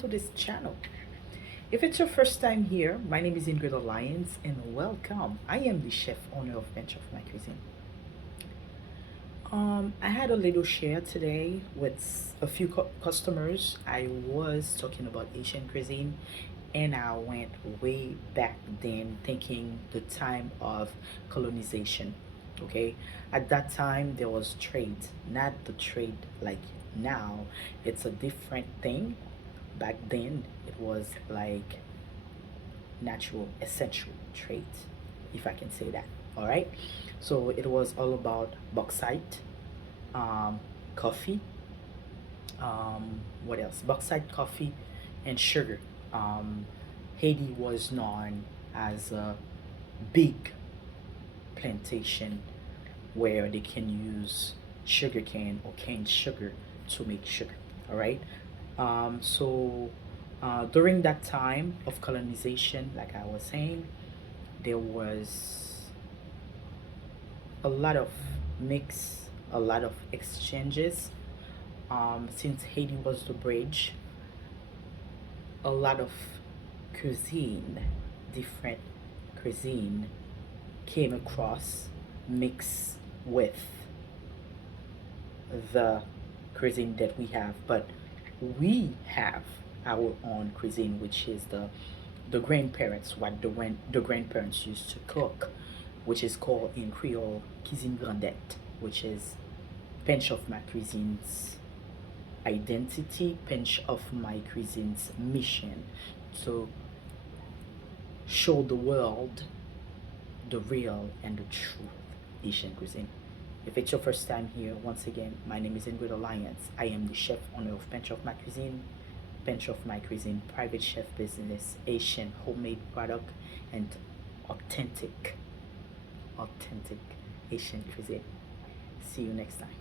To this channel. If it's your first time here, my name is Ingrid Alliance and welcome. I am the chef owner of Bench of My Cuisine. I had a little share today with a few customers. I was talking about Haitian cuisine and I went way back then thinking the time of colonization. Okay, at that time there was trade, not the trade like now. It's a different thing. Back then it was like natural essential trade, if I can say that. All right, so it was all about bauxite, um, coffee, what else, bauxite, coffee, and sugar. um, Haiti was known as a big plantation where they can use sugar cane or cane sugar to make sugar. All right. During that time of colonization, like I was saying, there was a lot of mix, a lot of exchanges. Since Haiti was the bridge, a lot of cuisine, different cuisine came across, mixed with the cuisine that we have. But we have our own cuisine, which is the grandparents, what the grandparents used to cook, which is called in Creole cuisine grandette, which is pinch of my cuisine's identity, pinch of my cuisine's mission to show the world the real and the true Asian cuisine. If it's your first time here, once again, my name is Ingrid Alliance. I am the chef owner of Bench of My Cuisine. Bench of My Cuisine, private chef business, Asian homemade product, and authentic, authentic Asian cuisine. See you next time.